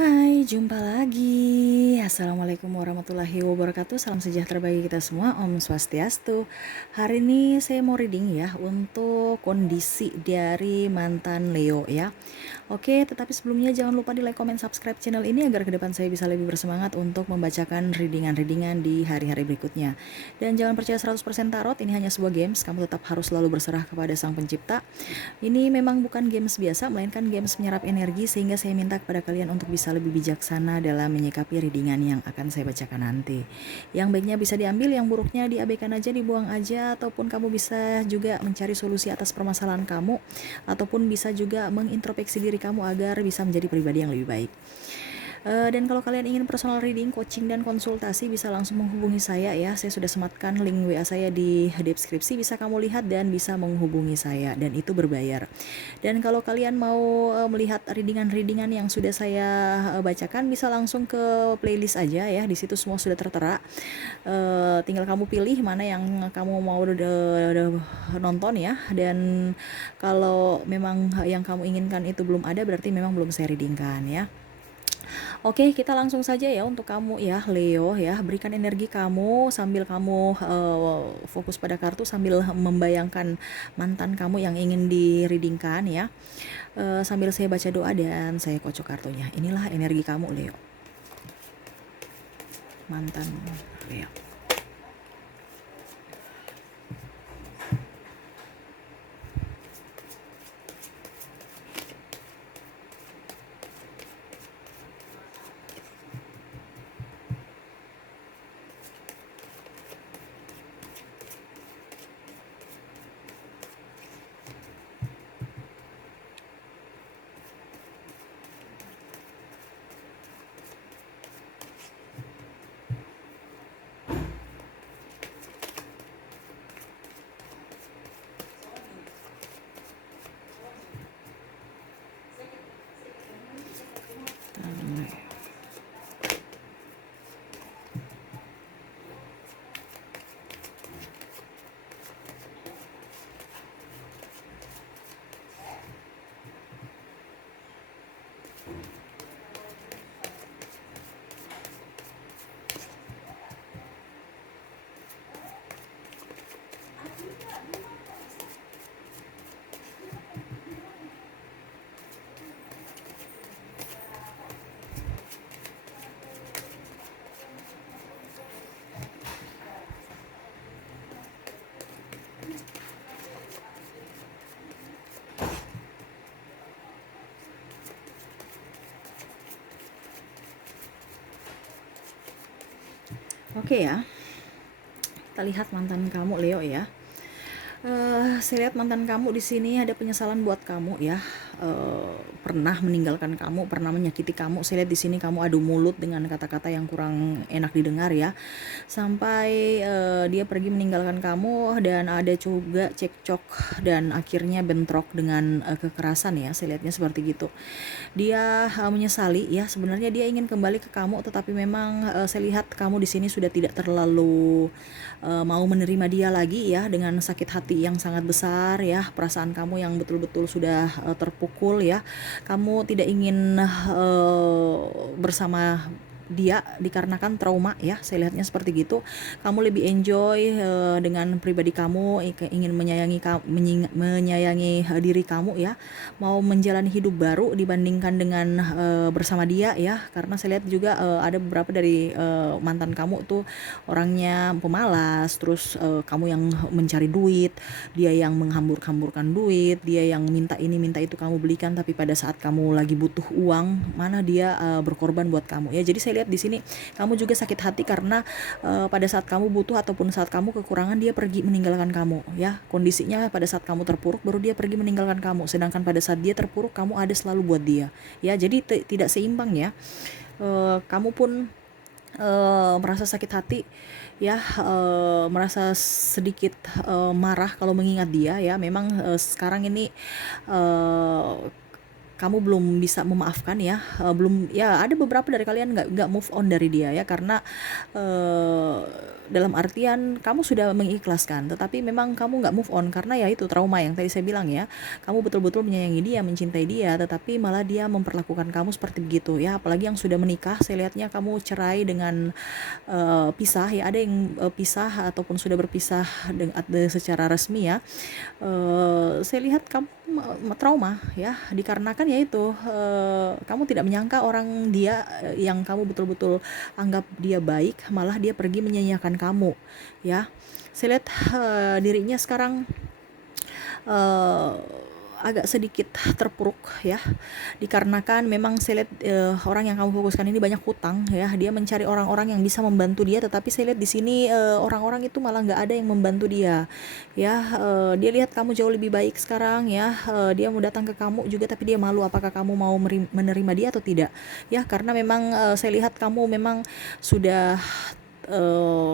Hai, jumpa lagi. Assalamualaikum warahmatullahi wabarakatuh. Salam sejahtera bagi kita semua. Om Swastiastu. Hari ini saya mau reading ya untuk kondisi dari mantan Leo ya. Oke, tetapi sebelumnya jangan lupa di like, comment, subscribe channel ini agar ke depan saya bisa lebih bersemangat untuk membacakan readingan-readingan di hari-hari berikutnya. Dan jangan percaya 100% tarot, ini hanya sebuah games. Kamu tetap harus selalu berserah kepada Sang Pencipta. Ini memang bukan games biasa, melainkan games menyerap energi, sehingga saya minta kepada kalian untuk bisa lebih bijaksana dalam menyikapi readingan yang akan saya bacakan nanti. Yang baiknya bisa diambil, yang buruknya diabaikan aja, dibuang aja, ataupun kamu bisa juga mencari solusi atas permasalahan kamu, ataupun bisa juga mengintrospeksi diri kamu agar bisa menjadi pribadi yang lebih baik. Dan kalau kalian ingin personal reading, coaching, dan konsultasi bisa langsung menghubungi saya ya. Saya sudah sematkan link WA saya di deskripsi, bisa kamu lihat dan bisa menghubungi saya, dan itu berbayar. Dan kalau kalian mau melihat readingan-readingan yang sudah saya bacakan, bisa langsung ke playlist aja ya. Di situ semua sudah tertera. Tinggal kamu pilih mana yang kamu mau nonton ya. Dan kalau memang yang kamu inginkan itu belum ada, berarti memang belum saya readingkan ya. Oke, kita langsung saja ya untuk kamu ya, Leo ya. Berikan energi kamu sambil kamu fokus pada kartu, sambil membayangkan mantan kamu yang ingin di-readingkan ya. Sambil saya baca doa dan saya kocok kartunya. Inilah energi kamu, Leo. Mantan Leo. Oke ya, kita lihat mantan kamu, Leo ya. Saya lihat mantan kamu di sini ada penyesalan buat kamu ya. Pernah meninggalkan kamu, pernah menyakiti kamu. Saya lihat di sini kamu adu mulut dengan kata-kata yang kurang enak didengar ya. Sampai dia pergi meninggalkan kamu, dan ada juga cekcok dan akhirnya bentrok dengan kekerasan ya. Saya lihatnya seperti gitu. Dia menyesali ya. Sebenarnya dia ingin kembali ke kamu, tetapi memang saya lihat kamu di sini sudah tidak terlalu mau menerima dia lagi ya, dengan sakit hati yang sangat besar ya. Perasaan kamu yang betul-betul sudah terpukul ya. Kamu tidak ingin bersama dia dikarenakan trauma ya. Saya lihatnya seperti gitu. Kamu lebih enjoy dengan pribadi kamu, ingin menyayangi diri kamu ya, mau menjalani hidup baru dibandingkan dengan bersama dia ya. Karena saya lihat juga ada beberapa dari mantan kamu tuh orangnya pemalas, terus kamu yang mencari duit, dia yang menghambur-hamburkan duit, dia yang minta ini minta itu kamu belikan, tapi pada saat kamu lagi butuh uang, mana dia berkorban buat kamu ya. Jadi saya lihat di sini kamu juga sakit hati karena pada saat kamu butuh ataupun saat kamu kekurangan, dia pergi meninggalkan kamu ya. Kondisinya pada saat kamu terpuruk baru dia pergi meninggalkan kamu, sedangkan pada saat dia terpuruk kamu ada selalu buat dia ya. Jadi tidak seimbang ya. Kamu pun merasa sakit hati ya, merasa sedikit marah kalau mengingat dia ya. Memang sekarang ini kamu belum bisa memaafkan ya, belum ya, ada beberapa dari kalian nggak move on dari dia ya, karena eh, dalam artian kamu sudah mengikhlaskan, tetapi memang kamu nggak move on karena ya itu trauma yang tadi saya bilang ya. Kamu betul-betul menyayangi dia, mencintai dia, tetapi malah dia memperlakukan kamu seperti begitu ya. Apalagi yang sudah menikah, saya lihatnya kamu cerai dengan pisah ya. Ada yang pisah ataupun sudah berpisah dengan secara resmi ya. Saya lihat kamu trauma ya, dikarenakan yaitu kamu tidak menyangka orang dia yang kamu betul-betul anggap dia baik, malah dia pergi menyanyiakan kamu ya. Saya lihat dirinya sekarang eh, agak sedikit terpuruk ya, dikarenakan memang saya lihat orang yang kamu fokuskan ini banyak hutang ya. Dia mencari orang-orang yang bisa membantu dia, tetapi saya lihat di sini orang-orang itu malah nggak ada yang membantu dia ya. Dia lihat kamu jauh lebih baik sekarang ya. Dia mau datang ke kamu juga, tapi dia malu apakah kamu mau menerima dia atau tidak ya, karena memang saya lihat kamu memang sudah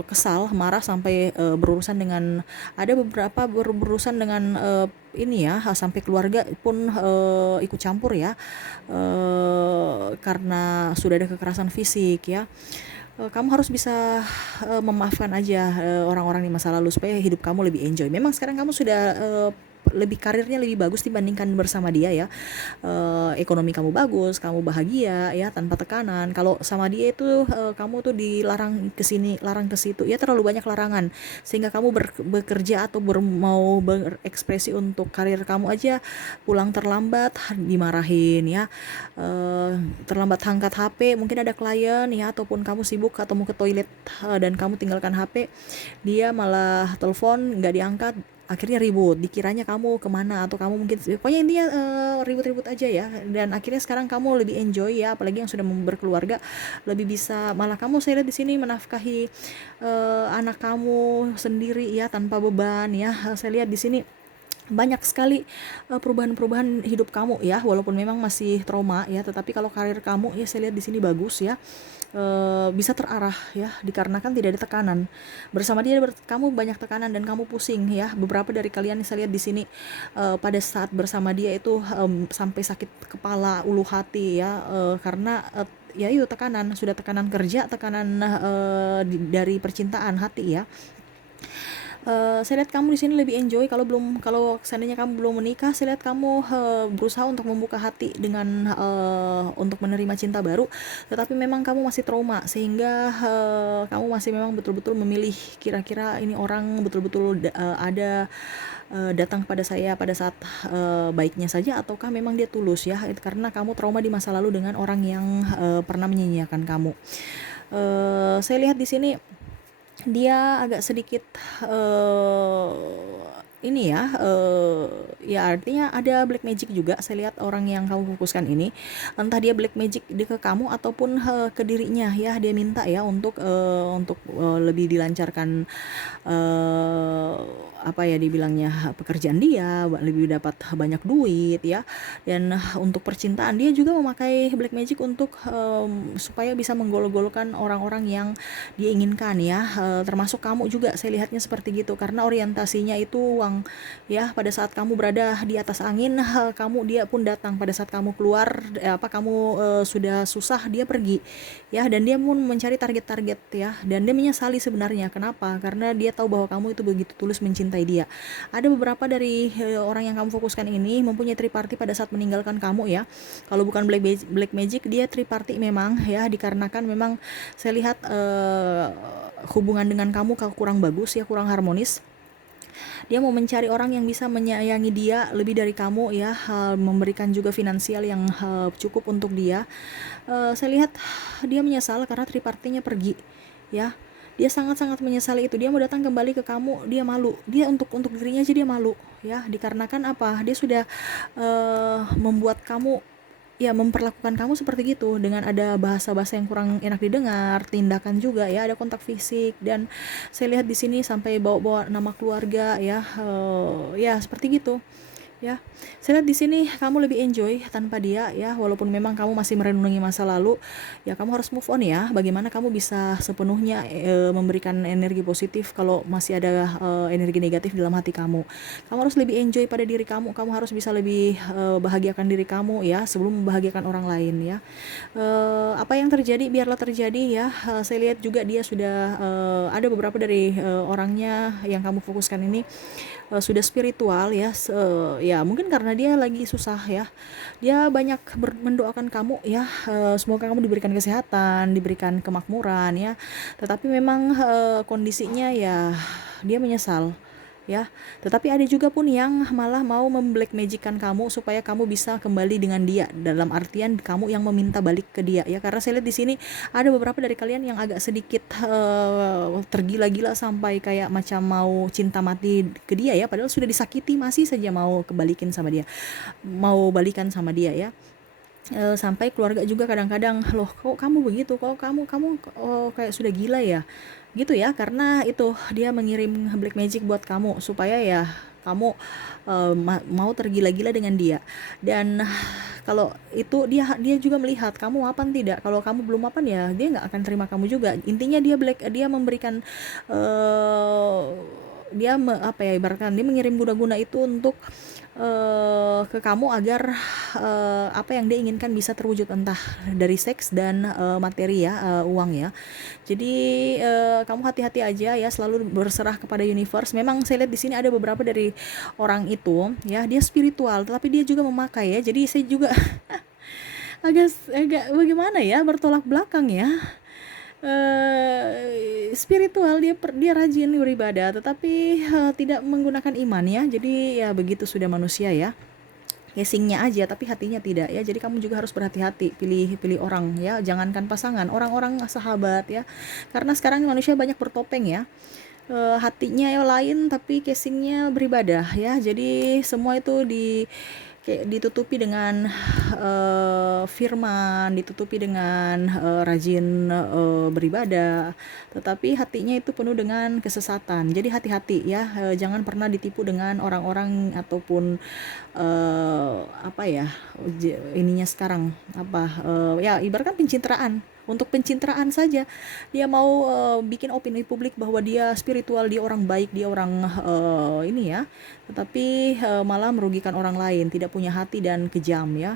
kesal, marah sampai berurusan dengan, ada beberapa berurusan dengan ini ya, sampai keluarga pun ikut campur ya, karena sudah ada kekerasan fisik ya. Kamu harus bisa memaafkan aja orang-orang di masa lalu supaya hidup kamu lebih enjoy. Memang sekarang kamu sudah lebih karirnya lebih bagus dibandingkan bersama dia ya. Ekonomi kamu bagus, kamu bahagia ya tanpa tekanan. Kalau sama dia itu kamu tuh dilarang ke sini, larang ke situ. Ya terlalu banyak larangan sehingga kamu bekerja atau mau berekspresi untuk karir kamu aja pulang terlambat dimarahin ya. Terlambat angkat HP, mungkin ada klien ya, ataupun kamu sibuk atau mau ke toilet dan kamu tinggalkan HP, dia malah telepon nggak diangkat, akhirnya ribut, dikiranya kamu kemana atau kamu mungkin, pokoknya intinya ribut-ribut aja ya. Dan akhirnya sekarang kamu lebih enjoy ya, apalagi yang sudah berkeluarga, lebih bisa, malah kamu saya lihat di sini menafkahi anak kamu sendiri ya tanpa beban ya. Saya lihat di sini banyak sekali perubahan-perubahan hidup kamu ya, walaupun memang masih trauma ya, tetapi kalau karir kamu ya saya lihat di sini bagus ya. Bisa terarah ya, dikarenakan tidak ada tekanan. Bersama dia kamu banyak tekanan dan kamu pusing ya. Beberapa dari kalian saya lihat di sini pada saat bersama dia itu sampai sakit kepala, ulu hati ya, karena ya itu tekanan, sudah tekanan kerja, tekanan dari percintaan hati ya. Saya lihat kamu di sini lebih enjoy. Kalau seandainya kamu belum menikah, saya lihat kamu berusaha untuk membuka hati dengan untuk menerima cinta baru, tetapi memang kamu masih trauma sehingga kamu masih memang betul-betul memilih, kira-kira ini orang betul-betul ada datang pada saya pada saat baiknya saja ataukah memang dia tulus ya. Karena kamu trauma di masa lalu dengan orang yang pernah menyia-nyiakan kamu. Saya lihat di sini dia agak sedikit ini ya, ya artinya ada black magic juga. Saya lihat orang yang kamu fokuskan ini, entah dia black magic ke kamu ataupun ke dirinya ya. Dia minta ya untuk lebih dilancarkan eh, apa ya dibilangnya, pekerjaan dia, lebih dapat banyak duit ya. Dan untuk percintaan dia juga memakai black magic untuk supaya bisa menggol-golkan orang-orang yang dia inginkan ya. Termasuk kamu juga saya lihatnya seperti gitu, karena orientasinya itu uang ya. Pada saat kamu berada di atas angin, dia pun datang. Pada saat kamu keluar kamu sudah susah, dia pergi ya. Dan dia pun mencari target-target ya, dan dia menyesali sebenarnya. Kenapa? Karena dia tahu bahwa kamu itu begitu tulus mencintai dia. Ada beberapa dari orang yang kamu fokuskan ini mempunyai triparty pada saat meninggalkan kamu ya. Kalau bukan black magic, dia triparty memang ya, dikarenakan memang saya lihat hubungan dengan kamu kurang bagus ya, kurang harmonis. Dia mau mencari orang yang bisa menyayangi dia lebih dari kamu ya, memberikan juga finansial yang cukup untuk dia. Saya lihat dia menyesal karena tripartinya pergi ya. Dia sangat-sangat menyesali itu. Dia mau datang kembali ke kamu, dia malu. Dia untuk dirinya aja dia malu ya, dikarenakan apa? Dia sudah membuat kamu ya, memperlakukan kamu seperti gitu, dengan ada bahasa-bahasa yang kurang enak didengar, tindakan juga ya, ada kontak fisik, dan saya lihat di sini sampai bawa-bawa nama keluarga ya, ya seperti gitu ya. Saya lihat di sini kamu lebih enjoy tanpa dia ya, walaupun memang kamu masih merenungi masa lalu, ya kamu harus move on ya. Bagaimana kamu bisa sepenuhnya memberikan energi positif kalau masih ada energi negatif dalam hati kamu. Kamu harus lebih enjoy pada diri kamu harus bisa lebih bahagiakan diri kamu ya sebelum membahagiakan orang lain ya. Apa yang terjadi biarlah terjadi ya. Saya lihat juga dia sudah ada beberapa dari orangnya yang kamu fokuskan ini sudah spiritual ya, ya mungkin karena dia lagi susah ya, dia banyak mendoakan kamu ya, semoga kamu diberikan kesehatan, diberikan kemakmuran ya, tetapi memang kondisinya ya dia menyesal ya. Tetapi ada juga pun yang malah mau memblack magickan kamu supaya kamu bisa kembali dengan dia, dalam artian kamu yang meminta balik ke dia ya. Karena saya lihat di sini ada beberapa dari kalian yang agak sedikit tergila-gila sampai kayak macam mau cinta mati ke dia ya, padahal sudah disakiti masih saja mau kebalikin sama dia, mau balikan sama dia ya. Sampai keluarga juga kadang-kadang, loh kok kamu begitu, kok kamu oh, kayak sudah gila ya gitu ya, karena itu dia mengirim black magic buat kamu supaya ya kamu mau tergila-gila dengan dia. Dan kalau itu dia juga melihat kamu mapan tidak, kalau kamu belum mapan ya dia nggak akan terima kamu juga. Intinya dia memberikan eh, apa ya, ibaratkan dia mengirim guna-guna itu untuk ke kamu agar apa yang dia inginkan bisa terwujud, entah dari seks dan materi ya, uang ya. Jadi kamu hati-hati aja ya, selalu berserah kepada universe. Memang saya lihat di sini ada beberapa dari orang itu ya, dia spiritual tetapi dia juga memakai ya. Jadi saya juga agak agak bagaimana ya, bertolak belakang ya. Spiritual, dia rajin beribadah tetapi tidak menggunakan iman ya. Jadi ya begitu sudah manusia ya, casingnya aja tapi hatinya tidak ya. Jadi kamu juga harus berhati-hati pilih orang ya, jangankan pasangan, orang-orang sahabat ya, karena sekarang manusia banyak bertopeng ya. Hatinya ya lain tapi casingnya beribadah ya. Jadi semua itu kayak ditutupi dengan firman, ditutupi dengan rajin beribadah, tetapi hatinya itu penuh dengan kesesatan. Jadi hati-hati ya, jangan pernah ditipu dengan orang-orang ataupun apa ya, ininya sekarang apa, ya ibaratkan pencitraan. Untuk pencitraan saja dia mau bikin opini publik bahwa dia spiritual, dia orang baik, dia orang ini ya, tetapi malah merugikan orang lain, tidak punya hati dan kejam ya.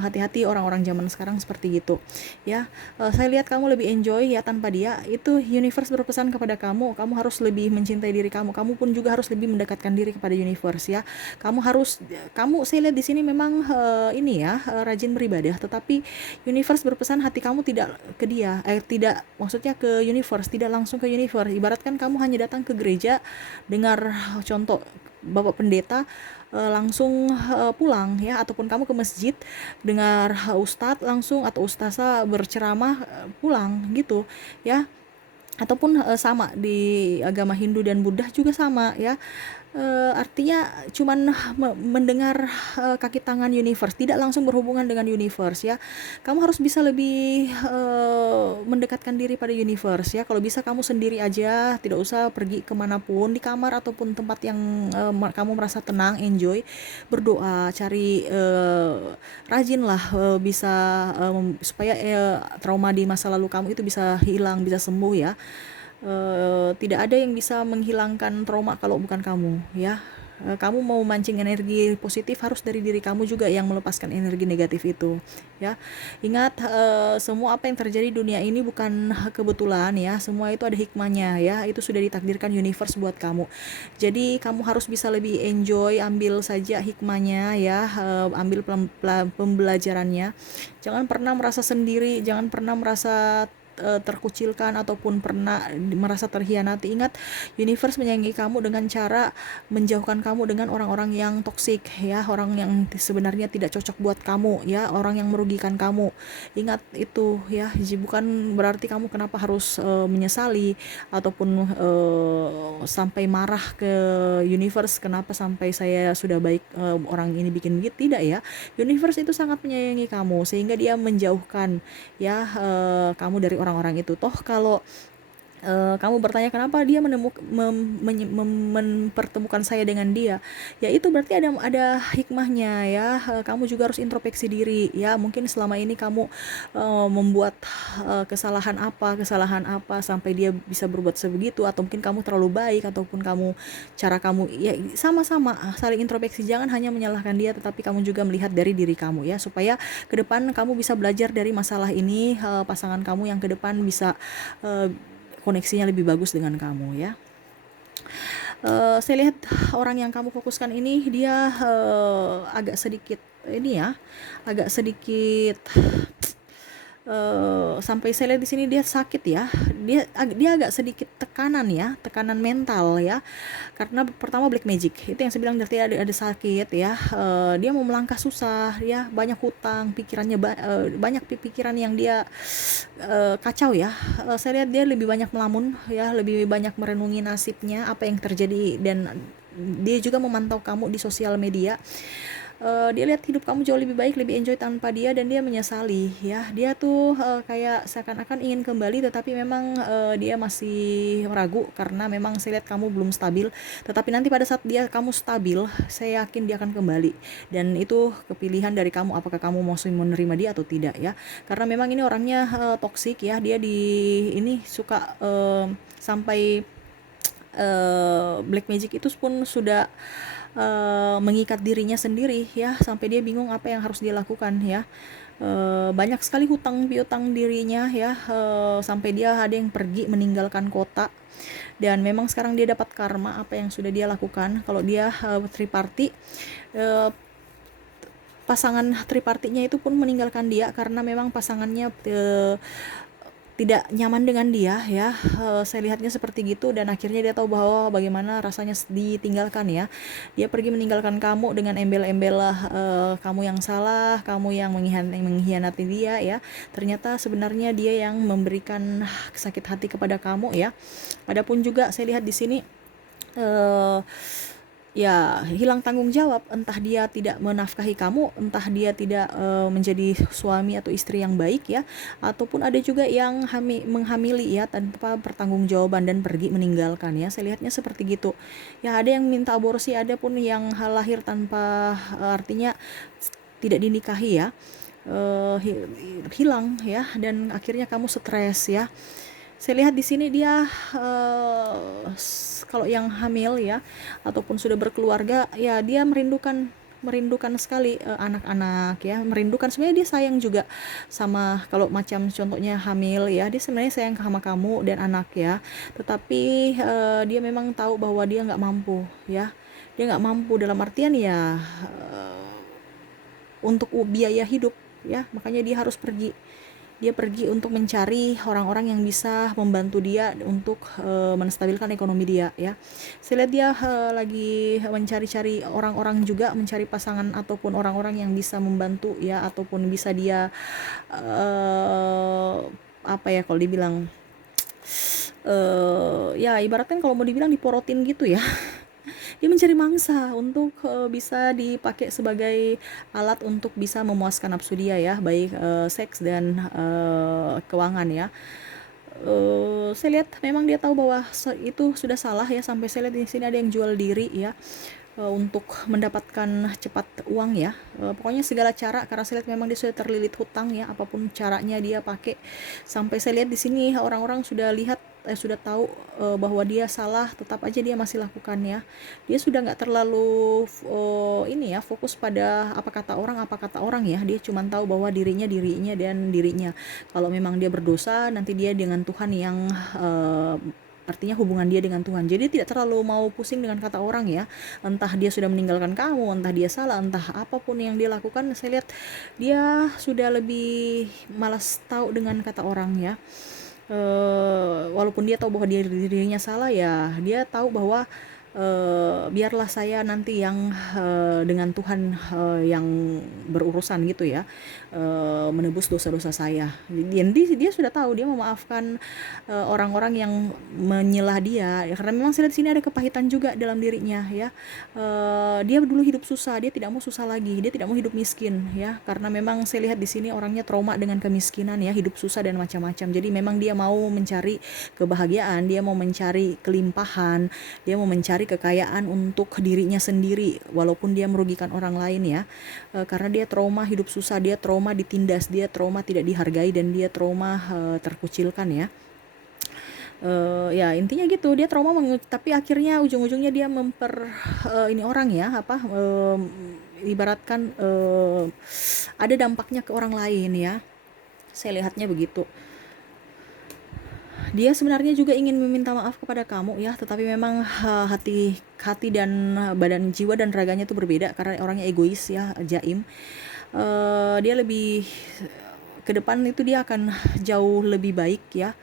Hati-hati orang-orang zaman sekarang seperti gitu ya. Saya lihat kamu lebih enjoy ya tanpa dia. Itu universe berpesan kepada kamu harus lebih mencintai diri kamu pun juga harus lebih mendekatkan diri kepada universe ya. Saya lihat di sini memang ini ya, rajin beribadah, tetapi universe berpesan hati kamu tidak ke dia, tidak, maksudnya ke universe, tidak langsung ke universe. Ibaratkan kamu hanya datang ke gereja, dengar contoh Bapak Pendeta, langsung pulang ya, ataupun kamu ke masjid dengar ustadz langsung atau ustazah berceramah, pulang gitu ya. Ataupun sama di agama Hindu dan Buddha juga sama ya. Artinya cuman mendengar kaki tangan universe, tidak langsung berhubungan dengan universe ya. Kamu harus bisa lebih mendekatkan diri pada universe ya. Kalau bisa kamu sendiri aja, tidak usah pergi kemanapun, di kamar ataupun tempat yang kamu merasa tenang, enjoy, berdoa, cari rajinlah bisa supaya trauma di masa lalu kamu itu bisa hilang, bisa sembuh ya. Tidak ada yang bisa menghilangkan trauma kalau bukan kamu ya. Kamu mau mancing energi positif, harus dari diri kamu juga yang melepaskan energi negatif itu ya. Ingat, semua apa yang terjadi di dunia ini bukan kebetulan ya, semua itu ada hikmahnya ya, itu sudah ditakdirkan universe buat kamu. Jadi kamu harus bisa lebih enjoy, ambil saja hikmahnya ya, ambil pembelajarannya. Jangan pernah merasa sendiri, jangan pernah merasa terkucilkan ataupun pernah merasa terhianati. Ingat, universe menyayangi kamu dengan cara menjauhkan kamu dengan orang-orang yang toksik ya, orang yang sebenarnya tidak cocok buat kamu ya, orang yang merugikan kamu. Ingat itu ya, bukan berarti kamu kenapa harus menyesali ataupun sampai marah ke universe, kenapa sampai saya sudah baik orang ini bikin begitu. Tidak ya, universe itu sangat menyayangi kamu sehingga dia menjauhkan ya kamu dari orang-orang itu. Toh kalau Kamu bertanya kenapa dia mempertemukan saya dengan dia, ya itu berarti ada hikmahnya ya. Kamu juga harus introspeksi diri ya, mungkin selama ini kamu membuat kesalahan apa sampai dia bisa berbuat sebegitu, atau mungkin kamu terlalu baik, ataupun cara kamu ya, sama-sama saling introspeksi, jangan hanya menyalahkan dia tetapi kamu juga melihat dari diri kamu ya, supaya ke depan kamu bisa belajar dari masalah ini. Pasangan kamu yang ke depan bisa uh, koneksinya lebih bagus dengan kamu ya. Saya lihat orang yang kamu fokuskan ini dia agak sedikit ini ya, agak sedikit sampai saya lihat di sini dia sakit ya. Dia agak sedikit tekanan ya, tekanan mental ya. Karena pertama black magic. Itu yang saya bilang, berarti ada sakit ya. Dia mau melangkah susah ya, banyak hutang, pikirannya banyak pikiran yang dia kacau ya. Saya lihat dia lebih banyak melamun ya, lebih banyak merenungi nasibnya, apa yang terjadi, dan dia juga memantau kamu di sosial media. Dia lihat hidup kamu jauh lebih baik, lebih enjoy tanpa dia, dan dia menyesali ya. Dia tuh kayak seakan-akan ingin kembali, tetapi memang dia masih ragu karena memang saya lihat kamu belum stabil. Tetapi nanti pada saat kamu stabil, saya yakin dia akan kembali, dan itu kepilihan dari kamu apakah kamu mau menerima dia atau tidak ya. Karena memang ini orangnya toksik ya. Dia ini suka sampai black magic itu pun sudah mengikat dirinya sendiri ya, sampai dia bingung apa yang harus dia lakukan ya. Banyak sekali hutang piutang dirinya ya, sampai dia ada yang pergi meninggalkan kota, dan memang sekarang dia dapat karma apa yang sudah dia lakukan. Kalau dia triparty, pasangan tripartinya itu pun meninggalkan dia karena memang pasangannya tidak nyaman dengan dia ya. Saya lihatnya seperti gitu, dan akhirnya dia tahu bahwa bagaimana rasanya ditinggalkan ya. Dia pergi meninggalkan kamu dengan embel-embel kamu yang salah, kamu yang mengkhianati dia ya. Ternyata sebenarnya dia yang memberikan sakit hati kepada kamu ya. Adapun juga saya lihat di sini ya hilang tanggung jawab, entah dia tidak menafkahi kamu, entah dia tidak menjadi suami atau istri yang baik ya, ataupun ada juga yang menghamili ya tanpa pertanggungjawaban dan pergi meninggalkan ya. Saya lihatnya seperti gitu ya. Ada yang minta aborsi, ada pun yang lahir tanpa artinya tidak dinikahi ya. Hilang ya, dan akhirnya kamu stres ya. Saya lihat di sini dia kalau yang hamil ya, ataupun sudah berkeluarga ya, dia merindukan sekali anak-anak ya, merindukan. Sebenarnya dia sayang juga sama, kalau macam contohnya hamil ya, dia sebenarnya sayang sama kamu dan anak ya. Tetapi dia memang tahu bahwa dia nggak mampu ya. Dia nggak mampu dalam artian ya untuk biaya hidup ya, makanya dia harus pergi. Dia pergi untuk mencari orang-orang yang bisa membantu dia untuk menstabilkan ekonomi dia ya. Saya lihat dia lagi mencari-cari orang-orang juga, mencari pasangan ataupun orang-orang yang bisa membantu ya, ataupun bisa dia apa ya kalau dibilang ya ibaratnya kalau mau dibilang diporotin gitu ya. Dia mencari mangsa untuk bisa dipakai sebagai alat untuk bisa memuaskan nafsu dia ya, baik seks dan keuangan ya. Saya lihat memang dia tahu bahwa itu sudah salah ya, sampai saya lihat di sini ada yang jual diri ya, untuk mendapatkan cepat uang ya. Pokoknya segala cara, karena saya lihat memang dia sudah terlilit hutang ya, apapun caranya dia pakai. Sampai saya lihat di sini orang-orang sudah lihat, sudah tahu bahwa dia salah, tetap aja dia masih lakukan ya. Dia sudah nggak terlalu ini ya, fokus pada apa kata orang ya. Dia cuma tahu bahwa dirinya dan dirinya. Kalau memang dia berdosa, nanti dia dengan Tuhan yang artinya hubungan dia dengan Tuhan. Jadi tidak terlalu mau pusing dengan kata orang ya. Entah dia sudah meninggalkan kamu, entah dia salah, entah apapun yang dia lakukan, saya lihat dia sudah lebih malas tahu dengan kata orang ya. Walaupun dia tahu bahwa dirinya salah ya, dia tahu bahwa biarlah saya nanti yang dengan Tuhan yang berurusan gitu ya, menebus dosa-dosa saya. Jadi dia sudah tahu, dia memaafkan orang-orang yang menyelah dia, ya, karena memang saya lihat di sini ada kepahitan juga dalam dirinya ya. Dia dulu hidup susah, dia tidak mau susah lagi, dia tidak mau hidup miskin ya, karena memang saya lihat di sini orangnya trauma dengan kemiskinan ya, hidup susah dan macam-macam. Jadi memang dia mau mencari kebahagiaan, dia mau mencari kelimpahan, dia mau mencari kekayaan untuk dirinya sendiri walaupun dia merugikan orang lain ya. Karena dia trauma hidup susah, dia trauma ditindas, dia trauma tidak dihargai, dan dia trauma terkucilkan ya. Ya intinya gitu, dia trauma tapi akhirnya ujung-ujungnya dia ini orang ya, apa, ibaratkan ada dampaknya ke orang lain ya, saya lihatnya begitu. Dia sebenarnya juga ingin meminta maaf kepada kamu ya, tetapi memang hati hati dan badan, jiwa dan raganya itu berbeda karena orangnya egois ya, jaim. Dia lebih ke depan itu dia akan jauh lebih baik ya.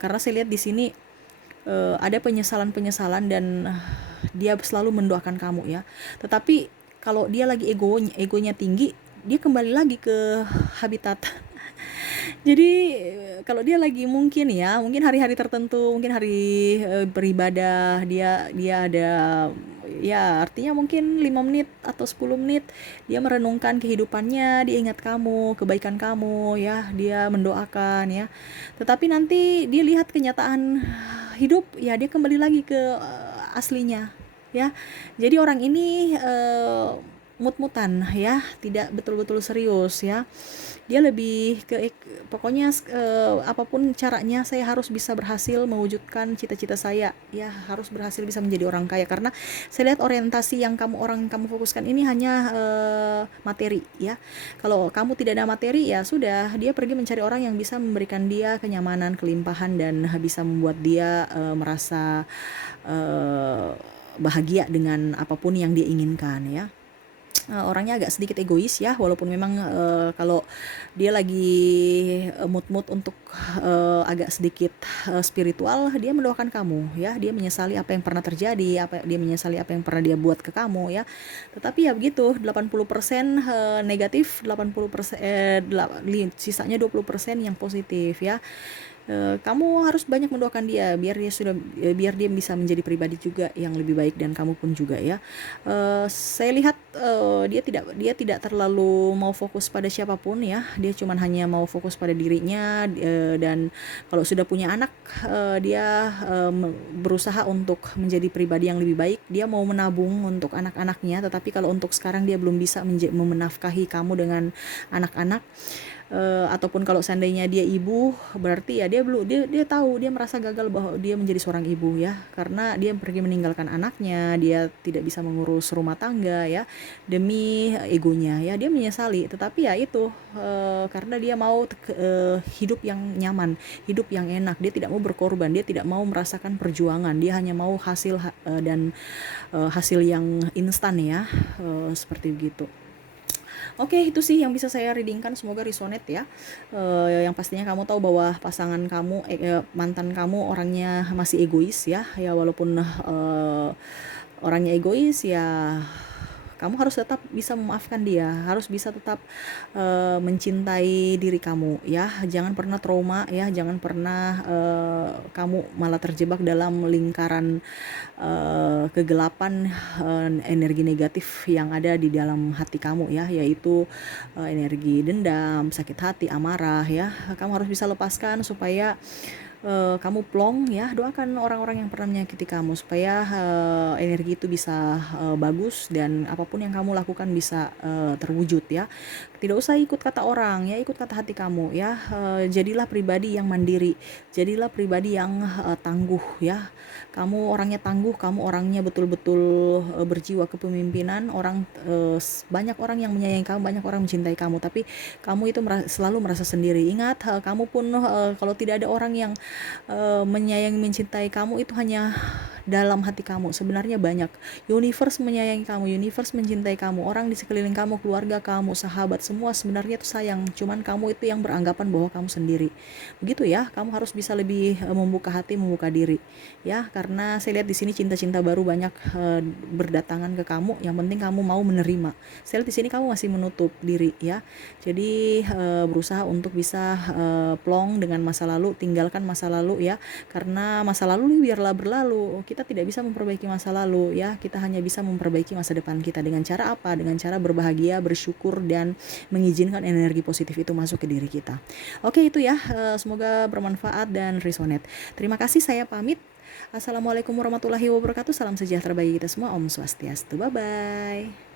Karena saya lihat di sini ada penyesalan-penyesalan, dan dia selalu mendoakan kamu ya. Tetapi kalau dia lagi egonya tinggi, dia kembali lagi ke habitat. Jadi kalau dia lagi mungkin hari-hari tertentu, mungkin hari beribadah, dia ada ya, artinya mungkin 5 menit atau 10 menit dia merenungkan kehidupannya, dia ingat kamu, kebaikan kamu ya, dia mendoakan ya. Tetapi nanti dia lihat kenyataan hidup ya, dia kembali lagi ke aslinya ya. Jadi orang ini mut-mutan ya, tidak betul-betul serius ya. Dia lebih ke pokoknya apapun caranya saya harus bisa berhasil mewujudkan cita-cita saya ya, harus berhasil bisa menjadi orang kaya. Karena saya lihat orientasi yang kamu fokuskan ini hanya materi ya. Kalau kamu tidak ada materi ya sudah, dia pergi mencari orang yang bisa memberikan dia kenyamanan, kelimpahan, dan bisa membuat dia merasa bahagia dengan apapun yang dia inginkan ya. Orangnya agak sedikit egois ya, walaupun memang kalau dia lagi mood untuk agak sedikit spiritual, dia mendoakan kamu ya, dia menyesali apa yang pernah terjadi, dia menyesali apa yang pernah dia buat ke kamu ya. Tetapi ya begitu, 80% negatif, 80% sisanya 20% yang positif ya. Kamu harus banyak mendoakan dia biar dia bisa menjadi pribadi juga yang lebih baik, dan kamu pun juga ya. Saya lihat dia tidak terlalu mau fokus pada siapapun ya, dia cuman hanya mau fokus pada dirinya. Dan kalau sudah punya anak, dia berusaha untuk menjadi pribadi yang lebih baik, dia mau menabung untuk anak-anaknya. Tetapi kalau untuk sekarang dia belum bisa menafkahi kamu dengan anak-anak. Ataupun kalau seandainya dia ibu, berarti ya dia tahu, dia merasa gagal bahwa dia menjadi seorang ibu ya, karena dia pergi meninggalkan anaknya, dia tidak bisa mengurus rumah tangga ya, demi egonya ya, dia menyesali. Tetapi ya itu karena dia mau hidup yang nyaman, hidup yang enak, dia tidak mau berkorban, dia tidak mau merasakan perjuangan, dia hanya mau hasil dan hasil yang instan ya, seperti begitu. Oke, itu sih yang bisa saya readingkan, semoga resonate ya. Yang pastinya kamu tahu bahwa pasangan kamu, mantan kamu orangnya masih egois ya. Ya walaupun orangnya egois ya, kamu harus tetap bisa memaafkan dia, harus bisa tetap mencintai diri kamu ya. Jangan pernah trauma ya, jangan pernah kamu malah terjebak dalam lingkaran kegelapan, energi negatif yang ada di dalam hati kamu ya, yaitu energi dendam, sakit hati, amarah ya. Kamu harus bisa lepaskan supaya kamu plong ya. Doakan orang-orang yang pernah menyakiti kamu supaya energi itu bisa bagus, dan apapun yang kamu lakukan bisa terwujud ya. Tidak usah ikut kata orang ya, ikut kata hati kamu ya. Jadilah pribadi yang mandiri, jadilah pribadi yang tangguh ya. Kamu orangnya tangguh, kamu orangnya betul-betul berjiwa kepemimpinan. Banyak orang yang menyayangi kamu, banyak orang mencintai kamu, tapi kamu itu selalu merasa sendiri. Ingat, kamu pun kalau tidak ada orang yang menyayangi, mencintai kamu, itu hanya dalam hati kamu sebenarnya banyak. Universe menyayangi kamu, universe mencintai kamu, orang di sekeliling kamu, keluarga kamu, sahabat, semua sebenarnya itu sayang. Cuman kamu itu yang beranggapan bahwa kamu sendiri. Begitu ya, kamu harus bisa lebih membuka hati, membuka diri. Ya, karena saya lihat di sini cinta-cinta baru banyak berdatangan ke kamu. Yang penting kamu mau menerima. Saya lihat di sini kamu masih menutup diri ya. Jadi berusaha untuk bisa plong dengan masa lalu, tinggalkan masa lalu ya. Karena masa lalu biarlah berlalu. Kita tidak bisa memperbaiki masa lalu ya. Kita hanya bisa memperbaiki masa depan kita dengan cara apa? Dengan cara berbahagia, bersyukur dan mengizinkan energi positif itu masuk ke diri kita. Oke, itu ya. Semoga bermanfaat dan resonate. Terima kasih, saya pamit. Assalamualaikum warahmatullahi wabarakatuh. Salam sejahtera bagi kita semua. Om Swastiastu. Bye bye.